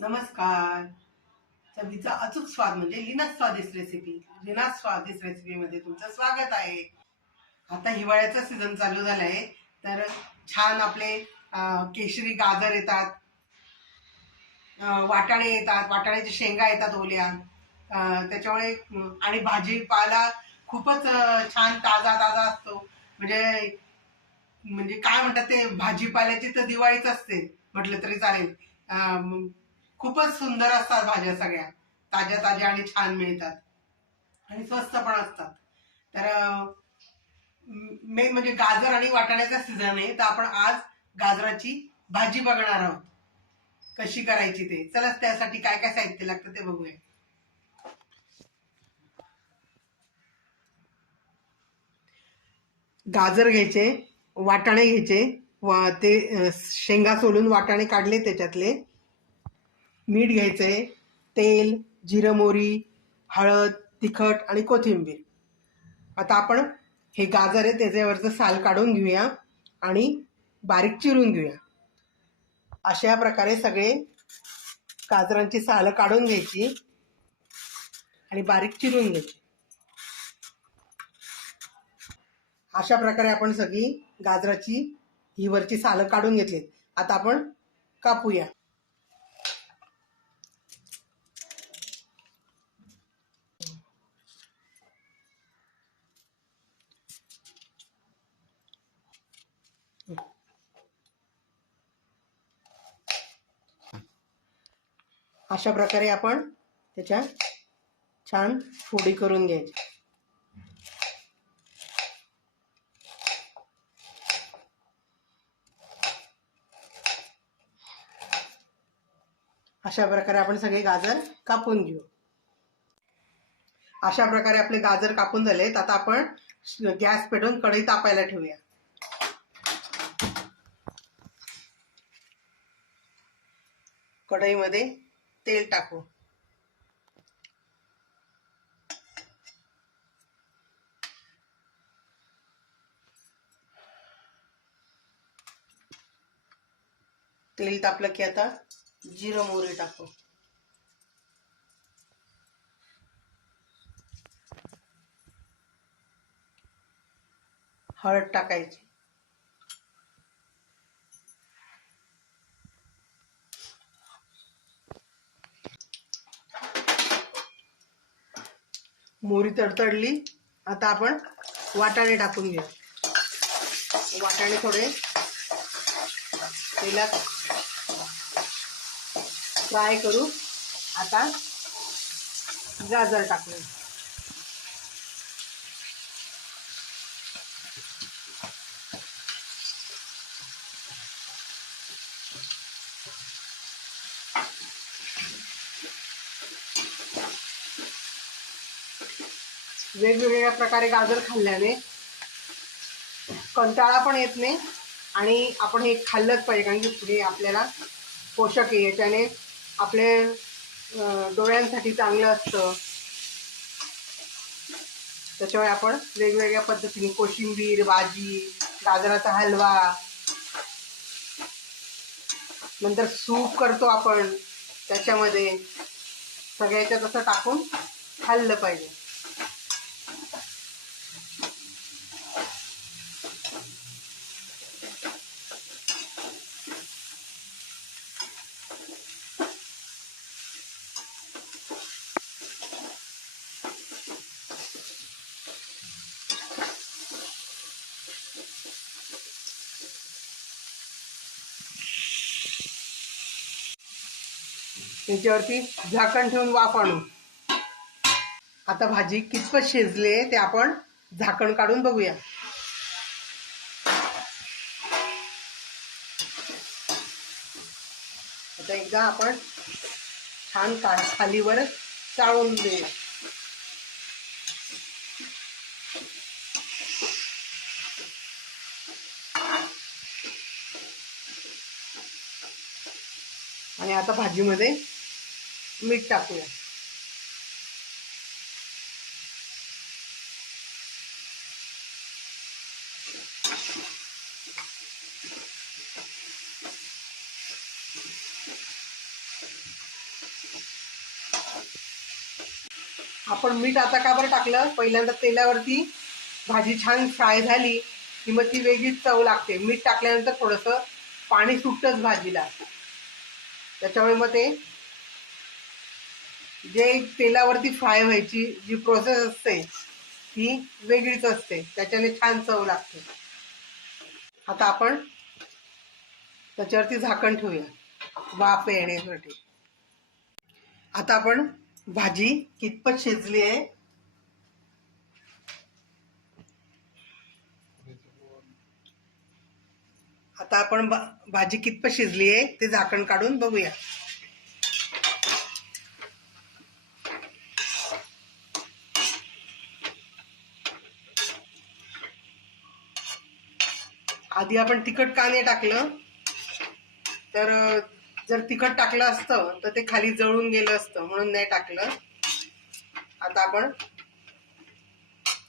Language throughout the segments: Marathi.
नमस्कार. चवीचा अचूक स्वाद म्हणजे लिनास स्वादिष्ट रेसिपी लिनास स्वादिष्ट रेसिपी मध्ये तुमचं स्वागत आहे. आता हिवाळ्याचा सीझन चालू झालाय तर छान आपले केशरी गाजर येतात. वाटाणे येतात वाटाण्याच्या शेंगा येतात ओल्या. त्याच्यामुळे आणि भाजीपाला खूपच छान ताजा ताजा असतो. म्हणजे म्हणजे काय म्हणतात ते भाजीपाल्याची तर दिवाळीच असते. म्हटलं तरी चालेल. खूपच सुंदर असतात भाज्या सगळ्या. ताज्या ताज्या आणि छान मिळतात. आणि स्वस्त पण असतात. तर मेन म्हणजे गाजर आणि वाटाण्याचा सीझन आहे. तर आपण आज गाजराची भाजी बघणार आहोत. कशी करायची ते. चला त्यासाठी काय काय साहित्य लागतं ते बघूया. गाजर घ्यायचे वाटाणे घ्यायचे व ते शेंगा सोलून वाटाणे काढले त्याच्यातले. मीठ घ्यायचंय तेल जिरं मोरी हळद तिखट आणि कोथिंबीर. आता आपण हे गाजर आहे त्याच्यावरचं साल काढून घेऊया आणि बारीक चिरून घेऊया. अशा प्रकारे सगळे गाजरांची सालं काढून घ्यायची आणि बारीक चिरून घ्यायची. अशा प्रकारे आपण सगळी गाजराची ही वरची सालं काढून घेतली आता आपण कापूया. अशा प्रकारे आपण त्याच्या छान फोडी करून घ्यायची अशा प्रकारे आपण सगळे गाजर कापून घेऊ. अशा प्रकारे आपले गाजर कापून झालेत. आता आपण गॅस पेटवून कढई तापायला ठेवूया. कढईमध्ये तेल टाकू. तेल तापलं की आता जिरं मोहरी टाकू. हळद टाकायची. मोहरी तडतडली. आता आपण वाटाणे टाकून घेऊ. वाटाणे थोडे तेलात फ्राय करू. आता गाजर टाकूया वेगवेगळ्या प्रकारे गाजर खाल्ल्याने कंटाळा पण येत नाही आणि आपण हे खाल्लंच पाहिजे कारण की पुढे आपल्याला पोषक आहे याच्याने आपले डोळ्यांसाठी चांगलं असतं. त्याच्यामुळे आपण वेगवेगळ्या पद्धतीने कोशिंबीर भाजी गाजराचा हलवा नंतर सूप करतो आपण त्याच्यामध्ये सगळ्याच्यात असं टाकून खाल्लं पाहिजे. त्याच्यावरती झाकण ठेवून वाफ आणू. आता भाजी कितपत शिजले ते आपण झाकण काढून बघूया. आता एकदा आपण छान का खालीवर चाळून देऊया आणि आता भाजीमध्ये मीठ टाकूया. आपण मीठ आता का बरं टाकलं? पहिल्यांदा तेलावरती भाजी छान फ्राय झाली की मग ती वेगळीच चव लागते. मीठ टाकल्यानंतर थोडंसं पाणी सुटतंच भाजीला. त्याच्यामुळे मग ते जे तेलावरती फ्राय व्हायची जी प्रोसेस असते ती वेगळीच असते. त्याच्याने छान चव लागते. आता आपण त्याच्यावरती झाकण ठेवूया. वाफ येण्यासाठी. आता आपण भाजी कितपत शिजली आहे? आता आपण भाजी कितपत शिजली आहे ते झाकण काढून बघूया. आधी आपण तिखट का नाही टाकलं. तर जर तिखट टाकलं असतं तर ते खाली जळून गेलं असतं म्हणून नाही टाकलं. आता आपण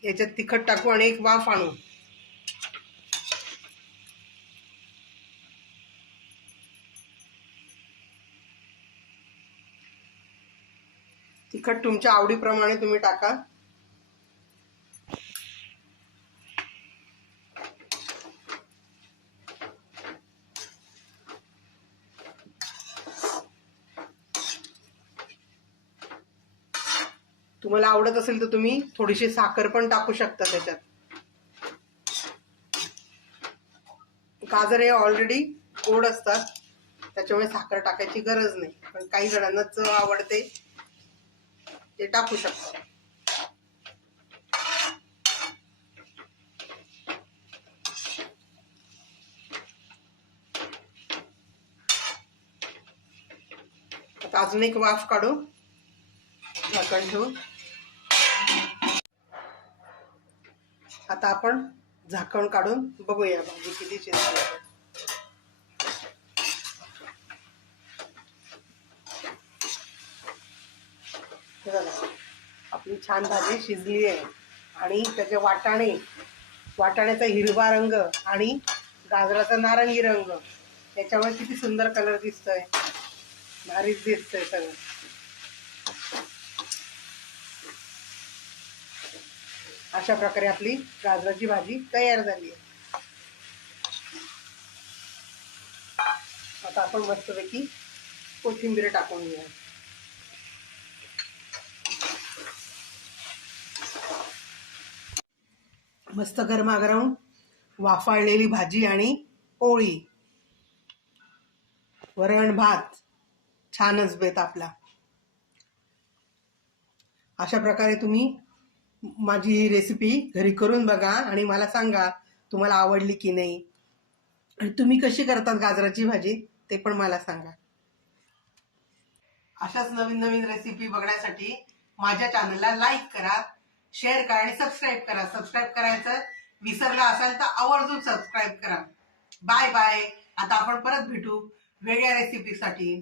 याच्यात तिखट टाकू आणि एक वाफ आणू. तिखट तुमच्या आवडीप्रमाणे तुम्ही टाका. तुम्हाला आवडत असेल तर तुम्ही थोडीशी साखर पण टाकू शकता त्याच्यात. गाजर हे ऑलरेडी गोड असतात. त्याच्यामुळे साखर टाकायची गरज नाही. पण काही जणांना चव आवडते. ते टाकू शकता. आता अजून एक वाफ काढू. झाकण ठेवू आता आपण झाकण काढून बघूया भाजी किती शिजली आपली छान भाजी शिजली आहे. आणि त्याचे वाटाणे वाटाण्याचा हिरवा रंग आणि गाजराचा नारंगी रंग. याच्यामुळे किती सुंदर कलर दिसतोय. भारीच दिसतंय सगळं. अशा प्रकारे आपली गाजराची भाजी तयार झाली आहे. आता आपण मस्तपैकी कोथिंबीर टाकून घेऊया. मस्त गरमागरम वाफाळलेली भाजी आणि पोळी. वरण भात. छानच बेत आपला. अशा प्रकारे तुम्ही माझी ही रेसिपी घरी करून बघा आणि मला सांगा तुम्हाला आवडली की नाही. आणि तुम्ही कशी करतात गाजराची भाजी ते पण मला सांगा. अशाच नवीन नवीन रेसिपी बघण्यासाठी माझ्या चॅनलला लाईक करा शेअर करा आणि सबस्क्राईब करा. सबस्क्राईब करायचं विसरलं असाल तर आवर्जून सबस्क्राईब करा. बाय बाय आता आपण परत भेटू वेगळ्या रेसिपीसाठी